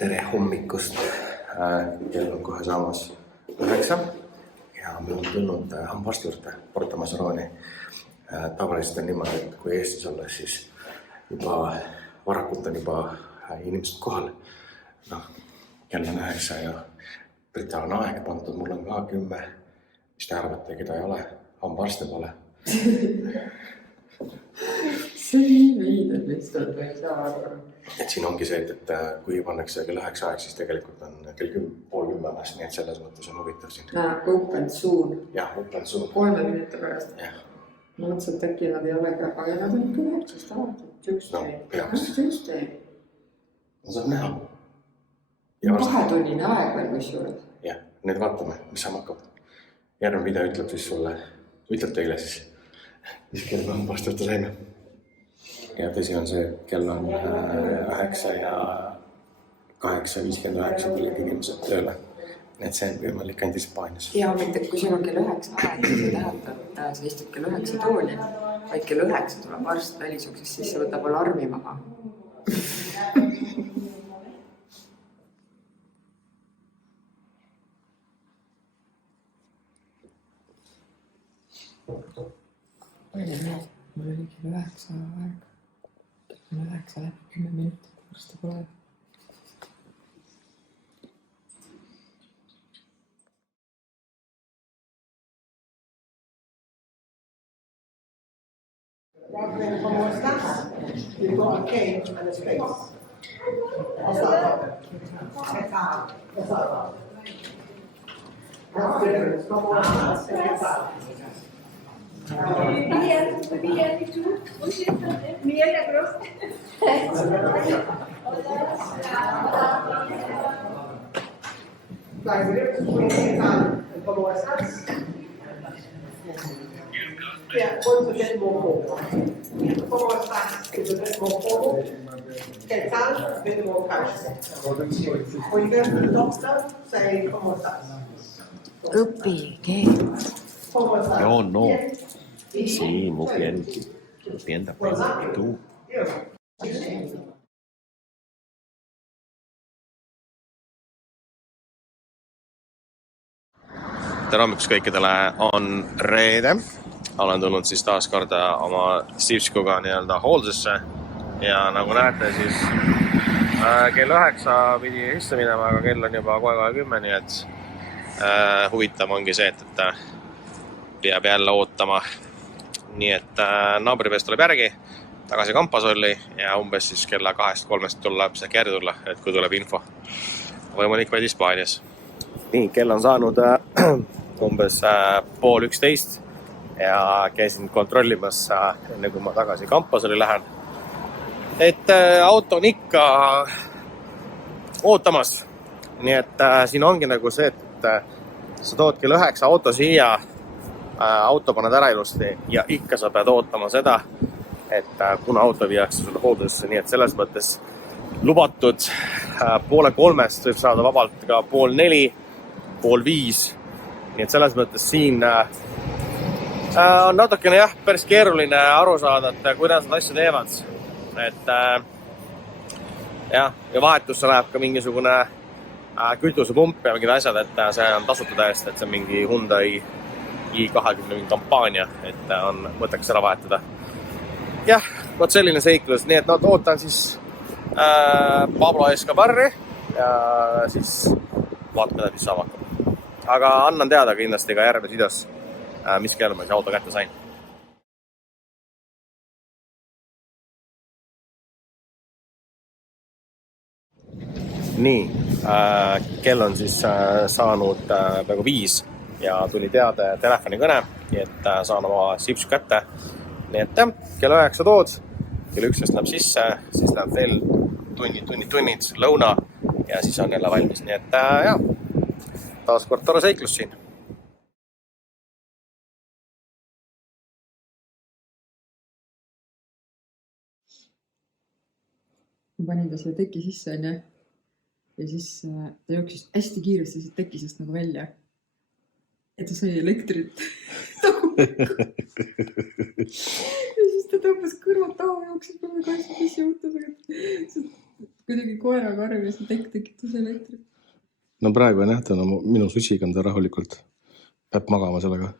Tere hommikust! Kell on kohe saamas 9 ja meil on tulnud hambaarsti juurde Porto Massaroni. Tavaliselt on niimoodi, et kui Eestis olles, siis juba varakult on juba inimesed kohal. Kell on 9 ja Brita on aeg pandud, mul on ka 10. Mis te arvate, keda ei ole? Hambaarste pole. See on nii veidel lihtsalt või ei saa aru. Et siin ongi see, et kui pannakse kell 9 aeg, siis tegelikult on kell 10:30, nii et selles mõttes on huvitav siin. Open soon. Jah, open soon. 3 minuti pärast. Jah. Ma mõtlesin, et äkki nad ei ole ka, aga nad on küll 9 avatud. Tuesday. No saab näha. 2-tunnine aeg veel kus juures. Jah, nüüd vaatame, mis saama hakkab. Järgmine video ütleb siis sulle, ütleb teile siis, mis kell me hambast võtta saime. Ja tõsi on see, kell on 9 ja 8:59 tulid inimesed tööle. Et see on võimalik ainult Hispaanias. Ja mitte kui sul on kell 9 aeg, siis ei tähenda, et sa istud kell 9 tooli, vaid kell 9 tuleb arst välisuksest, siis see võtab alarmi maha. Mul oli kell 9 aeg. Kell 9 läbi 10 minutit, varsti pole. Como estás, you've got a K and a space. What's that? What's that? That's different. Como estás. Bien, ¿y tú? Bien, Agros. Like the difference between ¿qué tal and como estás? Yeah, one's a bit more formal. Como estás is a bit more formal. ¿Qué tal? A bit more casual. When you go to the doctor, say como estás. Õpi keel. Como estás. Yo no. Sí, muy bien. Bien también. ¿Y tú? Tere hommikust kõikidele, on reede. Olen tulnud siis taas korda oma Steveskuga nii-öelda hooldusesse. Ja nagu näete, siis kell 9 pidi sisse minema, aga kell on juba kohe 10, nii et huvitav ongi see, et peab jälle ootama. Nii et naabripees tuleb järgi, tagasi Kampasolli ja umbes siis kella 2-3 tuleb see järgi tulla, et kui tuleb info. Võimalik vaid Hispaanias. Nii, kell on saanud umbes 10:30 ja käisin kontrollimas enne kui ma tagasi Kampasolli lähen. Et auto on ikka ootamas. Nii et siin ongi nagu see, et sa tood kell 9 auto siia, auto paned ära ilusti ja ikka sa pead ootama seda, et kuna auto viiakse sulle hooldusesse, nii et selles mõttes lubatud 2:30 võib saada vabalt ka 3:30, 4:30. Nii et selles mõttes siin on natukene jah, päris keeruline aru saada, et kuidas nad asju teevad. Et jah, ja vahetusse läheb ka mingisugune kütusepump ja mingid asjad, et see on tasuta täiesti, et see on mingi Hyundai i20 kampaania, et on mõtteks ära vahetada. Jah, võt selline seiklus, nii et ootan siis Pablo Escobarri ja siis vaatame, mis saab hakkama. Aga annan teada kindlasti ka järgmises videos, mis kell ma siis auto kätte sain. Nii, kell on siis saanud peaaegu 5 ja tuli teade telefonikõne, nii et saan oma sipsu kätte. Nii et kell 9 tood, kell 11 läheb sisse, siis läheb veel tunnid, lõuna ja siis on jälle valmis. Nii et jah, taas kord tore seiklus siin. Ma panin ta selle teki sisse, on ja siis ta jooksis hästi kiiresti siit tekisest nagu välja. Ja ta sai elektrit. Ja siis ta tõmbas kõrvad taha, jooksis päeva kaitse, mis juhtus. kuidagi koera karv ja see tekk tekitas elektrit. No praegu on jah, ta on minu sussiga on ta rahulikult. Peab magama sellega.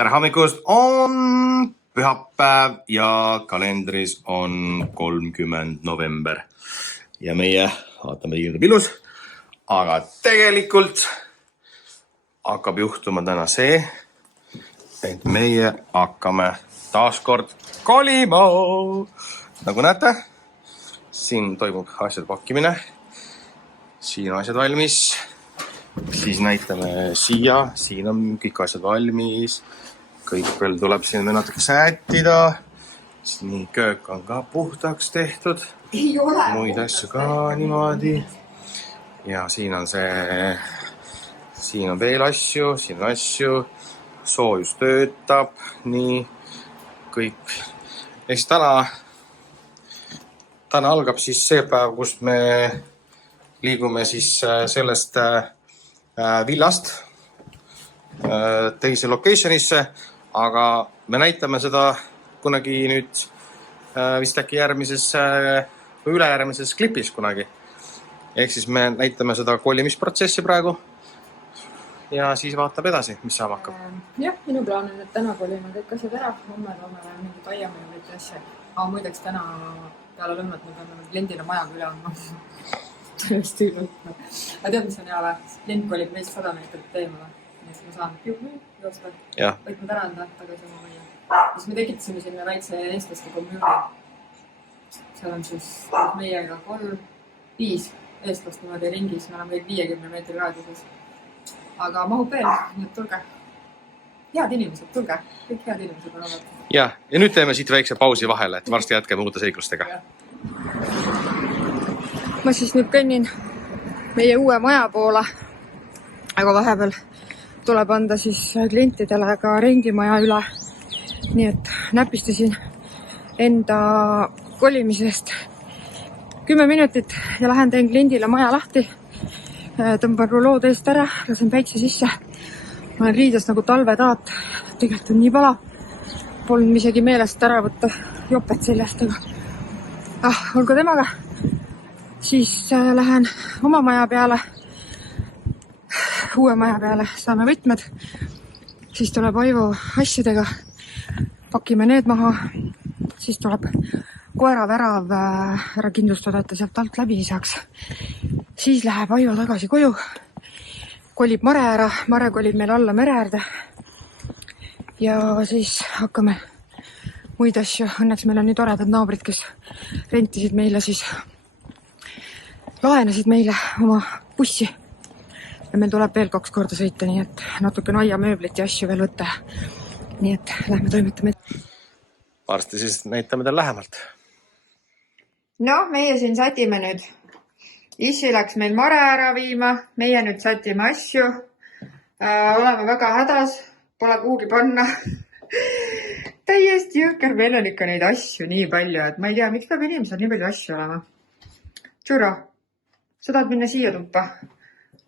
Tere hommikust, on pühapäev ja kalendris on 30. november. Ja meie vaatame liigub ilus, aga tegelikult hakkab juhtuma täna see, et meie hakkame taaskord kolima. Nagu näete, siin toimub asjad pakkimine. Siin on asjad valmis. Siis näitame siia, siin on kõik asjad valmis. Kõik veel tuleb siin veel natuke sättida. Nii, köök on ka puhtaks tehtud. Muid asju ka niimoodi. Ja siin on see, siin on veel asju, siin on asju. Soojus töötab, nii, kõik. Ehk siis täna algab siis see päev, kust me liigume siis sellest villast teise locationisse, aga me näitame seda kunagi nüüd vist äkki järgmises või ülejärgmises klipis kunagi. Ehk siis me näitame seda kolimisprotsessi praegu ja siis vaatab edasi, mis saama hakkab. Jah, minu plaan on, et täna kolime kõik asjad ära, homme toome veel mingid aiamine või asja. Aga muideks täna peale lõmmet me peame kliendile majaga üle andma. Tõesti lõpma. Aga tead, mis on hea või? Klient kolib meist 100 meetrit eemale. Nii et ma saan joosta. Võid ma päranda tagasi oma maja. Siis me tekitasime sinna väikse eestlaste kommuuni. Seal on siis meiega 5 eestlast niimoodi ringis. Me oleme kõik 50 meetri raadiuses. Aga mahub veel, nii et tulge. Head inimesed, tulge. Kõik head inimesed on olnud. Ja nüüd teeme siit väikse pausi vahele, et varsti jätkeme uute seiklustega. Ma siis nüüd kõnnin meie uue maja poole, aga vahepeal tuleb anda siis klientidele ka rendimaja üle. Nii et näpistasin enda kolimisest 10 minutit ja lähen teen kliendile maja lahti. Tõmban rulood eest ära, lasen päikse sisse. Ma olen riides nagu talvetaat. Tegelikult on nii pala. Polnud isegi meelest ära võtta jopet seljast, aga olgu temaga. Siis lähen oma maja peale, uue maja peale, saame võtmed. Siis tuleb Aivo asjadega, pakime need maha. Siis tuleb koera värav ära kindlustada, et ta sealt alt läbi ei saaks. Siis läheb Aivo tagasi koju, kolib Mare ära, Mare kolib meil alla mere äärde. Ja siis hakkame muid asju. Õnneks meil on nii toredad naabrid, kes rentisid meile siis, laenasid meile oma bussi. Ja meil tuleb veel 2 korda sõita, nii et natuke aiamööblit ja asju veel võtta. Nii et lähme toimetame. Varsti siis näitame teil lähemalt. No, meie siin sätime nüüd. Issi läks meil Mare ära viima. Meie nüüd sätime asju. Oleme väga hädas. Pole kuhugi panna. Täiesti jõhker. Meil on ikka neid asju nii palju, et ma ei tea, miks peab inimesed nii palju asju olema. Tšuro, sa tahad minna siia tuppa?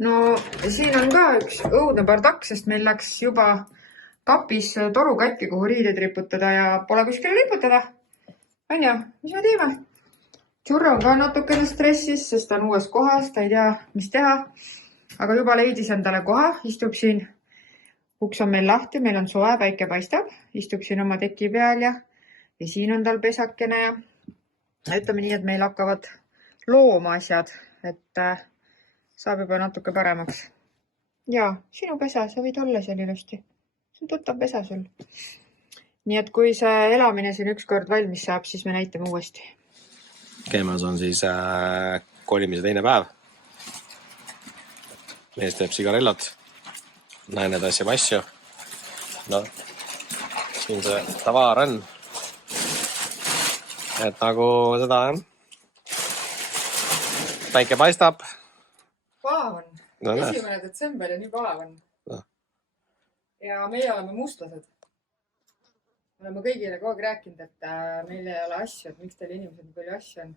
No, siin on ka üks õudne bardakk, sest meil läks juba kapis toru katki, kuhu riided riputada ja pole kuskil riputada. Anja, mis me teeme? Tšuro on ka natukene stressis, sest ta on uues kohas, ta ei tea, mis teha. Aga juba leidis endale koha, istub siin. Uks on meil lahti, meil on soe, päike paistab. Istub siin oma teki peal ja siin on tal pesakene. Ja ütleme nii, et meil hakkavad looma asjad, et saab juba natuke paremaks. Ja, sinu pesa, sa võid olla seal ilusti. See on tuttav pesa sul. Nii et kui see elamine siin ükskord valmis saab, siis me näitame uuesti. Käimas on siis kolimise teine päev. Mees teeb sigarellat. Naine tassib asju. No, siin see tavaar on. Et nagu seda on. Päike paistab. Palav on. No, 1. detsember ja nii palav on. No. Ja meie oleme mustlased. Oleme kõigile kogu aeg rääkinud, et meil ei ole asju, et miks teil inimesed nii palju asju on.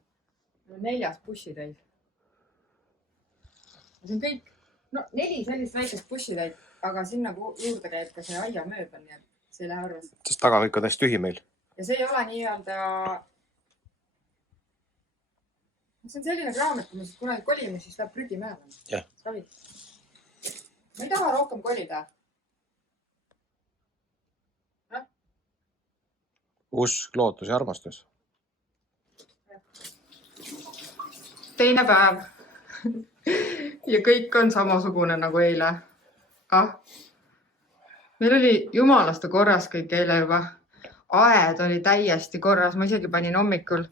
4 bussi täis. See on kõik no 4 sellist väikest bussitäit, aga sinna juurde käib ka see aiamööbel, nii et see ei lähe arvesse. Sest tagavik on täiesti tühi meil. Ja see ei ole nii-öelda... See on selline kraam, et kui me kunagi kolime, siis läheb prügi määrama. Jah. Ravi. Ma ei taha rohkem kolida. Usk, lootus ja armastus. Teine päev. Ja kõik on samasugune nagu eile. Meil oli jumalasta korras kõik eile juba. Aed oli täiesti korras. Ma isegi panin hommikul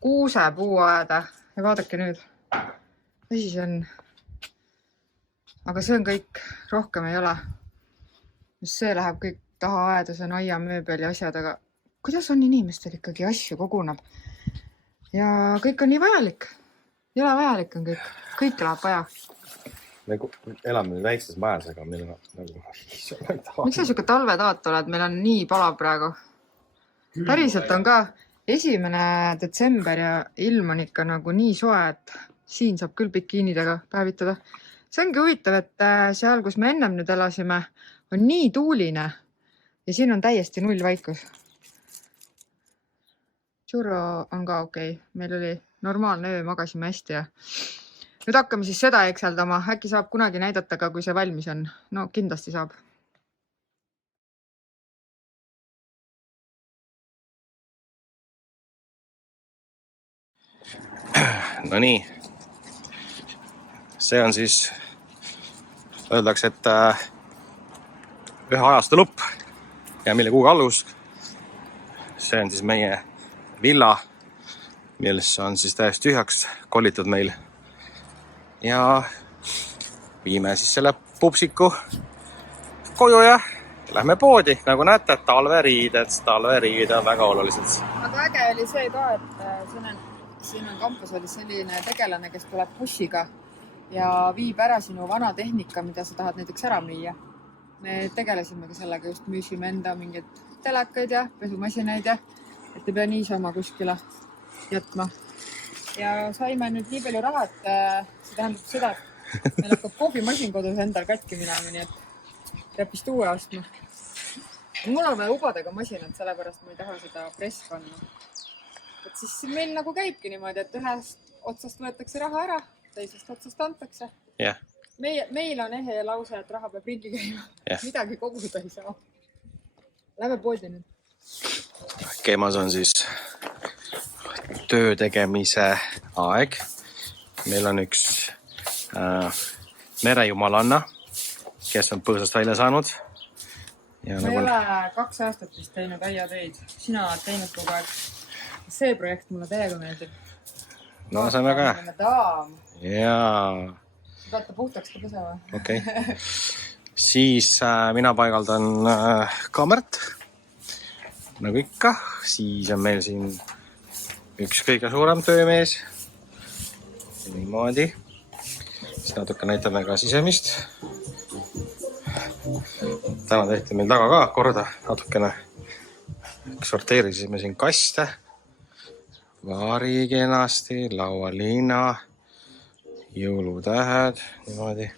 kuusepuuaeda. Ja vaadake nüüd. Asi see on. Aga see on kõik. Rohkem ei ole. See läheb kõik taha aeda. See on aiamööbel ja asjad. Aga kuidas on inimestel ikkagi asju koguneb? Ja kõik on nii vajalik. Ei ole vajalik on kõik. Kõik läheb vaja. Me elame nüüd väikses majas, aga meil on nagu... Miks sa siuke talvetaat oled? Meil on nii palav praegu. Päriselt on ka 1. detsember ja ilm on ikka nagu nii soe, et siin saab küll bikiinidega päevitada. See ongi huvitav, et seal, kus me ennem nüüd elasime, on nii tuuline ja siin on täiesti null vaikus. Churro on ka okei. Meil oli normaalne öö, magasime hästi ja nüüd hakkame siis seda ekseldama. Äkki saab kunagi näidata ka, kui see valmis on. No kindlasti saab. No nii. See on siis, öeldakse, et ühe ajastu lõpp ja mille kuuga alus. See on siis meie villa, millesse on siis täiesti tühjaks kolitud meil. Ja viime siis selle pupsiku koju ja lähme poodi. Nagu näete, talveriided on väga olulised. Aga äge oli see ka, et siin on kampus oli selline tegelane, kes tuleb bussiga ja viib ära sinu vana tehnika, mida sa tahad näiteks ära müüa. Me tegelesimegi sellega, just müüsime enda mingid telekaid ja pesumasinaid ja et ei pea niisama kuskile jätma. Ja saime nüüd nii palju raha, et see tähendab seda, et meil hakkab kohvimasin kodus endal katki minema, nii et peab vist uue ostma. Mul on vaja ubadega masinat, sellepärast ma ei taha seda press panna. Et siis meil nagu käibki niimoodi, et ühest otsast võetakse raha ära, teisest otsast antakse. Yeah. Meil on ehe lause, et raha peab ringi käima. Yeah. Midagi koguda ei saa. Lähme poodi nüüd. Keemas on siis töö tegemise aeg. Meil on üks merejumalanna, kes on põõsast välja saanud. Ja ma ei ole 2 aastat vist teinud aiatöid. Sina oled teinud kogu aeg. See projekt mulle täiega meeldib. No see on väga hea. Daam. Jaa. Vaata puhtaks ka pesava. Okay. Siis mina paigaldan kaamerat. Nagu ikka. Siis on meil siin üks kõige suurem töömees. Niimoodi. Siis natuke näitame ka sisemist. Täna tehti meil taga ka korda natukene. Sorteerisime siin kaste. Vaari kenasti, laualiina, jõulutähed, niimoodi.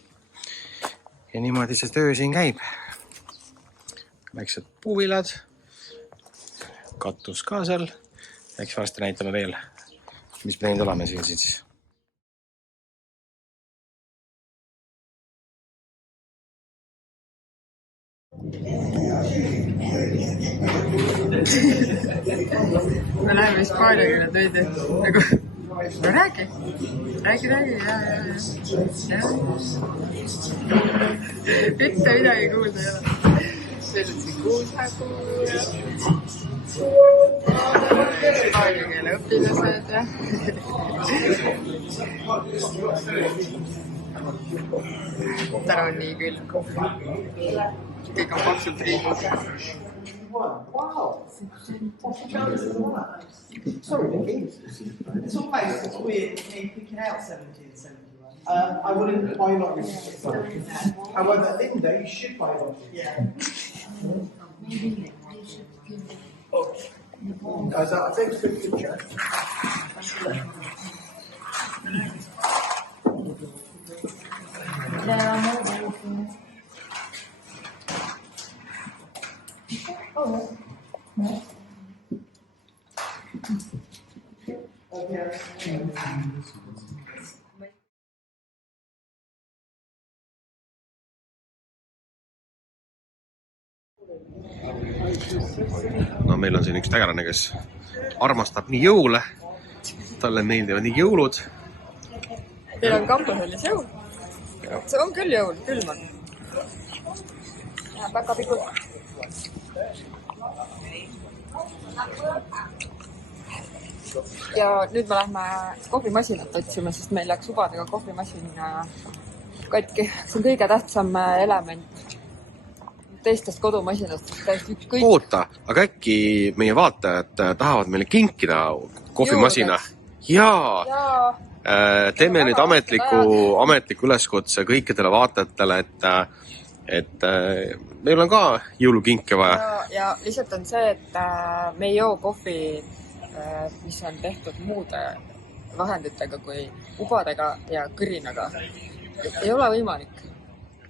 Ja niimoodi see töö siin käib. Väiksed puuvilad, katus ka seal. Eks varsti näitame veel, mis me neid oleme siin siis. Me läheme Hispaaniaga töide. Nagu, no räägi. Räägi. Mitte midagi kuulda ei ole. Sellest siin kuulsakuu ja hispaania keele õpilased ja täna on nii külm. Kõik on paksult riigus. Wow. Sorry, Vicky. It's almost weird me picking out 1771. I wouldn't buy one. However, Linda, you should buy one. Yeah. Guys, I'll take a quick picture. No meil on siin üks tegelane, kes armastab nii jõule. Talle meeldivad nii jõulud. Meil on kampusellis jõul. See on küll jõul, külm on. Päkapikud. Ja nüüd me lähme kohvimasinat otsima, sest meil läks ubadega kohvimasin katki. See on kõige tähtsam element teistest kodumasinast. Ükskõik. Oota, aga äkki meie vaatajad tahavad meile kinkida kohvimasina? Jaa. Teeme nüüd ametliku üleskutse kõikidele vaatajatele, et meil on ka jõulukinke vaja. Ja lihtsalt on see, et me ei joo kohvi, mis on tehtud muude vahenditega kui ubadega ja kõrinaga. Ei ole võimalik.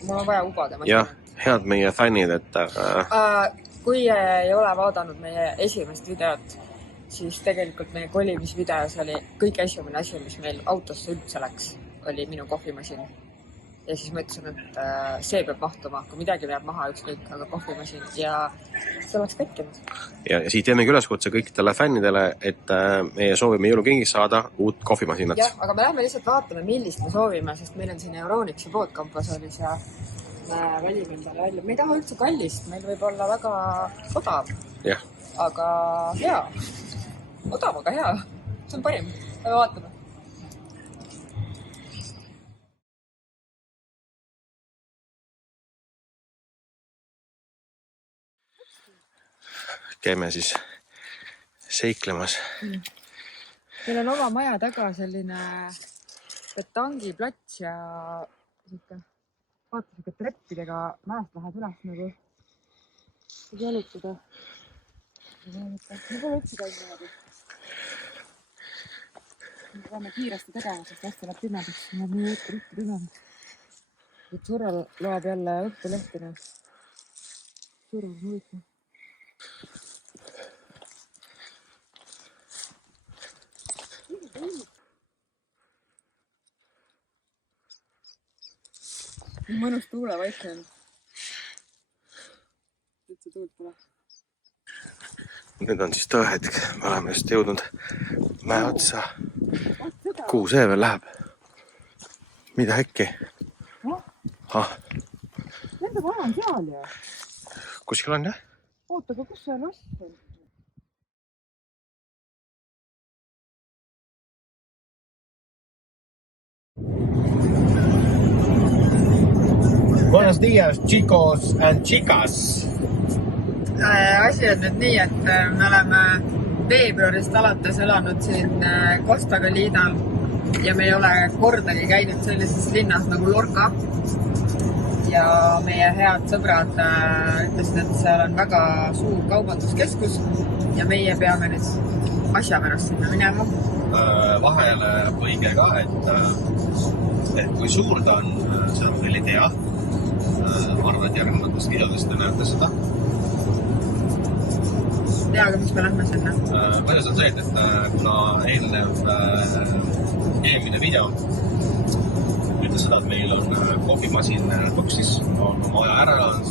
Mul on vaja ubade masinat. Jah, head meie fännid, et... Kui ei ole vaadanud meie esimest videot, siis tegelikult meie kolimisvideos oli kõige esimene asi, mis meil autosse üldse läks, oli minu kohvimasin. Ja siis ma ütlesin, et see peab mahtuma, kui midagi peab maha ükskõik, aga kohvimasin ja see oleks katkinud. Ja siit teemegi üleskutse kõikidele fännidele, et meie soovime jõulukingis saada uut kohvimasinat. Jah, aga me lähme lihtsalt vaatame, millist me soovime, sest meil on siin Euronixi pood kampuselis ja me valime endale välja. Me ei taha üldse kallist, meil võib olla väga odav. Jah. Aga hea. Odav, aga hea. See on parim. Me vaatame. Käime siis seiklemas. Meil on oma maja taga selline petangiplats ja vaata treppidega mäest lähed üles nagu jalutada. Me pole üldse käinud niimoodi. Me peame kiiresti tegema, sest hästi läheb pimedaks. Me on nii õhtu pimedaks. Et Surral loeb jälle õhtulehtina. Surral on huvitav. Mõnus tuulevaik on. Üldse tuult pole. Nüüd on siis tõehetk. Me oleme just jõudnud mäe otsa. Kuhu see veel läheb? Mida äkki? Nende vana on seal ju. Kuskil on, jah? Oota, aga kus see loss on? Buenos días, chicos and chicas. Asi on nüüd nii, et me oleme veebruarist alates elanud siin Costa Galinal ja me ei ole kordagi käinud sellises linnas nagu Lorca. Ja meie head sõbrad ütlesid, et seal on väga suur kaubanduskeskus ja meie peame nüüd asja pärast sinna minema. Vahele põige ka, et kui suur ta on, seda veel ei tea. Arvan, et järgnevatest videodest te näete seda. Ja, aga mis me lähme sinna? Põhjus on see, et kuna eelmine video ütles seda, et meil on kohvimasin tuksis, on oma aja ära elanud,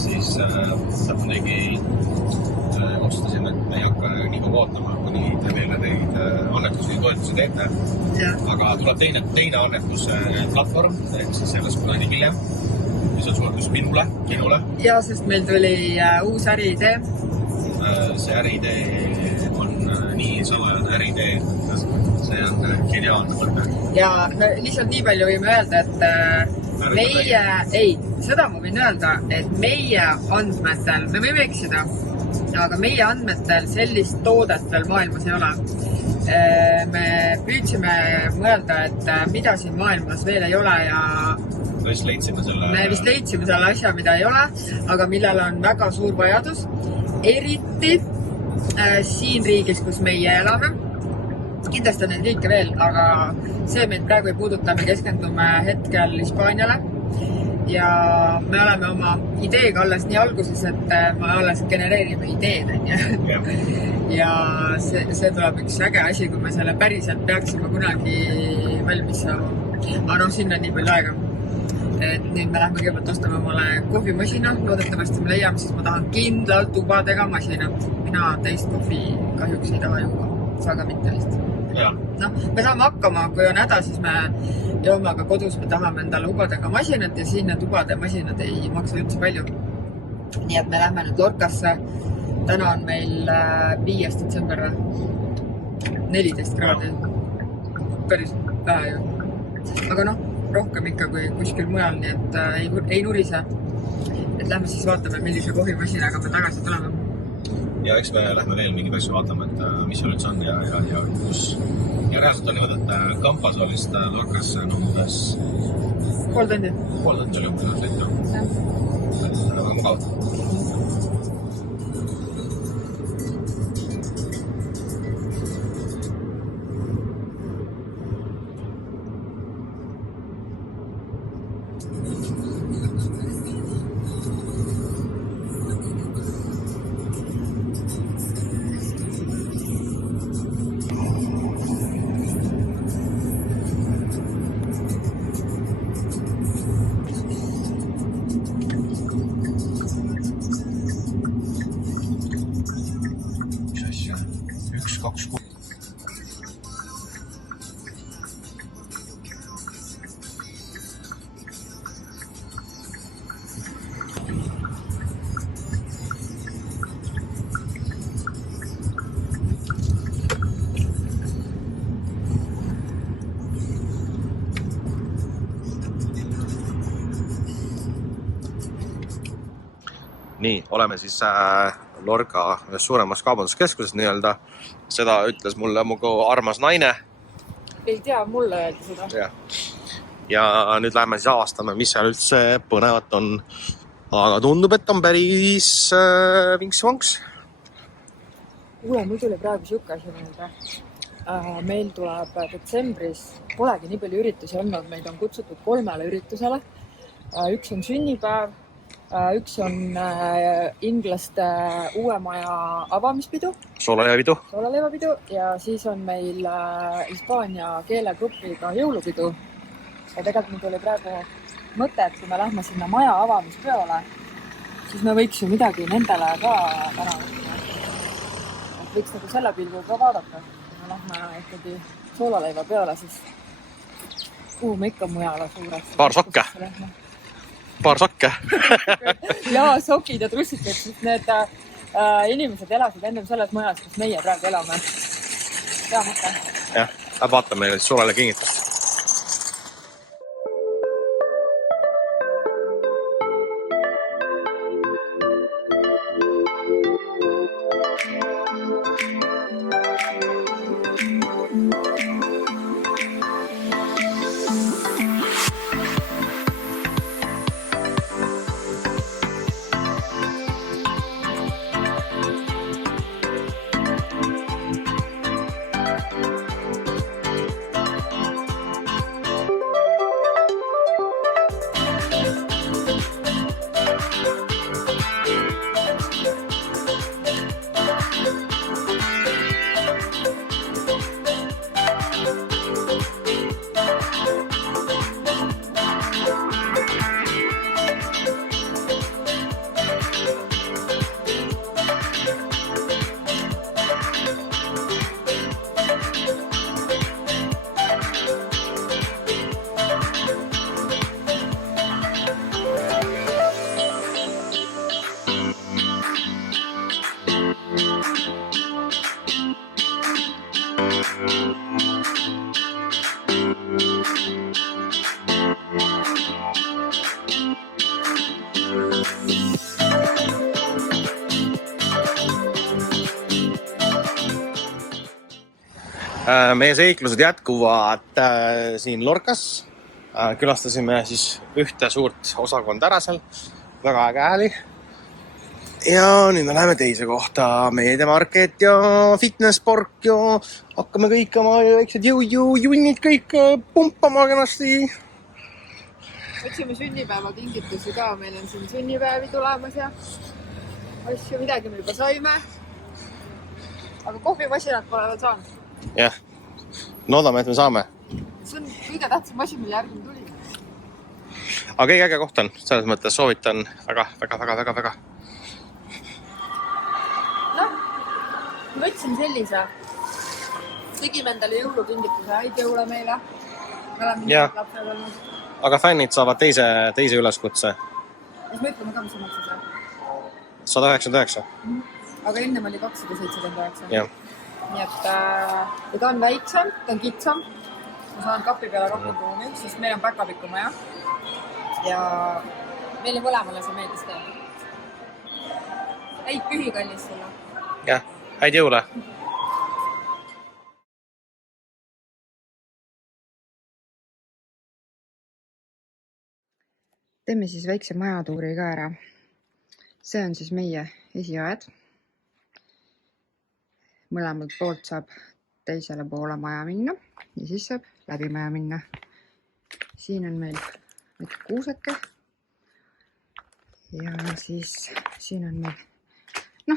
siis sealt muidugi otsustasin, et me ei hakka nii kaua ootama, kuni te meile neid annetusi toetusi teete. Ja. Aga tuleb teine annetuse platvorm, ehk siis sellest kunagi hiljem, mis on suur just minule. Ja, sest meil tuli uus äriidee. See äriidee on nii salajane äriidee, see on geniaalne mõte. Ja lihtsalt nii palju võime öelda, et seda ma võin öelda, et meie andmetel, me võime eksida, aga meie andmetel sellist toodet veel maailmas ei ole. Me püüdsime mõelda, et mida siin maailmas veel ei ole ja me vist leidsime selle asja, mida ei ole, aga millel on väga suur vajadus. Eriti siin riigis, kus meie elame. kindlasti on neid riike veel, aga see meid praegu ei puuduta, me keskendume hetkel Hispaaniale ja me oleme oma ideega alles nii alguses, et me alles genereerime ideed, ja see tuleb üks äge asi, kui me selle päriselt peaksime kunagi valmis saama. Aga sinna on nii palju aega. Et nüüd me lähme kõigepealt ostame omale kohvimasina, loodetavasti me leiame, siis ma tahan kindlalt tubadega masinat. Mina teist kohvi kahjuks ei taha juua, aga mitte vist. Me saame hakkama, kui on häda, siis me joome, aga kodus me tahame endale tubadega masinat ja siin need tubade masinad ei maksa üldse palju. Nii et me lähme nüüd Lorcasse. Täna on meil 5. detsember 14 kraadi. Päris vähe ju. Aga rohkem ikka kui kuskil mujal, nii et ei nurise. Et lähme siis vaatame, millise kohvimasinaga me tagasi tuleme. Ja eks me lähme veel mingi asju vaatama, et mis seal üldse on ja kus. Ja reaalselt on niimoodi, et Campasolist Lorcasse on umbes... Pool tundi. Pool tundi oli umbes sõitu. See on väga mugav. Nii, oleme siis Lorca ühes suuremas kaubanduskeskuses nii-öelda. Seda ütles mulle mu armas naine. Ei tea, mulle öeldi seda. Ja nüüd läheme siis avastame, mis seal üldse põnevat on. Aga tundub, et on päris vinks-vonks. Kuule, mul tuli praegu siuke asi meelde. Meil tuleb detsembris, polegi nii palju üritusi olnud, meid on kutsutud 3 üritusele. Üks on sünnipäev, üks on inglaste uue maja avamispidu. Soolaleivapidu ja siis on meil Hispaania keelegrupiga jõulupidu. Ja tegelikult mul tuli praegu mõte, et kui me lähme sinna maja avamispeole, siis me võiks ju midagi nendele ka ära võtta. Et võiks nagu selle pilgu ka vaadata. Kui me lähme ikkagi soolaleiva peole, siis kuhu me ikka mujale suures. Paar sokke. Ja sokid ja trussikad, siis need inimesed elasid ennem selles majas, kus meie praegu elame. Hea mõte. Jah, vaatame meile soolele kingitust. Meie seiklused jätkuvad siin Lorcas. Külastasime siis ühte suurt osakonda ära seal. Väga äge hääli. ja nüüd me läheme teise kohta, meediamarket ja fitnesspark ja hakkame kõik oma väiksed jõujunnid kõik pumpama kenasti. Otsime sünnipäevakingitusi ka, meil on siin sünnipäevi tulemas ja asju, midagi me juba saime. Aga kohvimasinat pole veel saanud. Jah, loodame, et me saame. See on kõige tähtsam asi, mille järgi me tulime. Aga kõige äge koht on, selles mõttes soovitan väga. Noh, ma võtsin sellise. Tegime endale jõulukingituse, häid jõule meile. Me oleme Ja. nii lapsed olnud. Aga fännid saavad teise üleskutse. Siis me ütleme ka, mis on maksis. 199. Aga ennem oli 279. Jah. Nii et ja ta on väiksem, ta on kitsam. Ma saan kapi peale rohkem ruumi, sest meil on päkapikku maja. Ja meile mõlemale see meeldis teha. Häid pühi kallis sulle. Jah, häid jõule. Teeme siis väikse majatuuri ka ära. See on siis meie esiaed. Mõlemalt poolt saab teisele poole maja minna ja siis saab läbi maja minna. Siin on meil väike kuuseke. Ja siis siin on meil,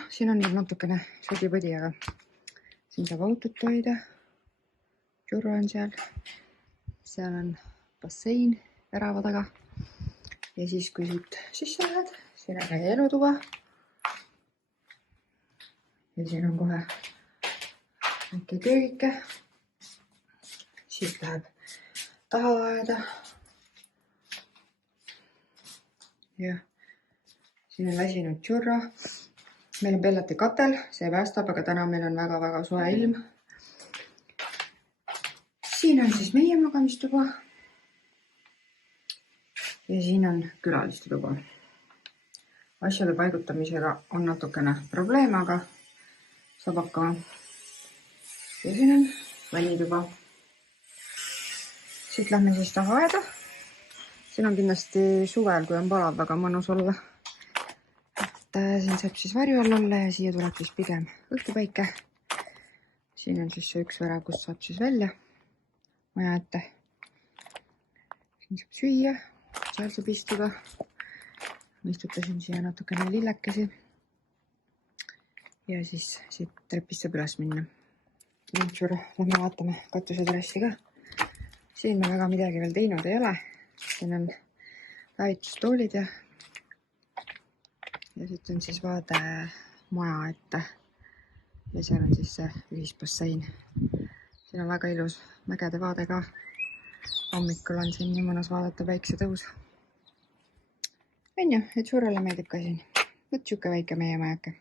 siin on nüüd natukene sodipõdi, aga siin saab autot hoida. Tšurru on seal. Seal on bassein värava taga. Ja siis, kui siit sisse lähed, siin on meie elutuba. Ja siin on kohe väike köögike. Siit läheb tahaaeda. Ja siin on väsinud tšurra. Meil on pelleti katel, see päästab, aga täna meil on väga soe ilm. Siin on siis meie magamistuba. Ja siin on külaliste tuba. Asjade paigutamisega on natukene probleeme, aga saab hakkama. Ja siin on vannituba. Siit lähme siis tahaaeda. Siin on kindlasti suvel, kui on palav, väga mõnus olla. Et siin saab siis varju all olla ja siia tuleb siis pigem õhtupäike. Siin on siis see üks värav, kus saab siis välja maja ette. Siin saab süüa. Seal saab istuda. Ma istutasin siia natukene lillekesi. Ja siis siit trepist saab üles minna. Nüüd lähme vaatame katuseterrassi ka. Siin me väga midagi veel teinud ei ole. Siin on laevitustoolid ja siit on siis vaade maja ette. Ja seal on siis see ühisbassein. Siin on väga ilus mägede vaade ka. Hommikul on siin nii mõnus vaadata päiksetõus. On ju, et suurele meeldib ka siin. Võt siuke väike meie majake.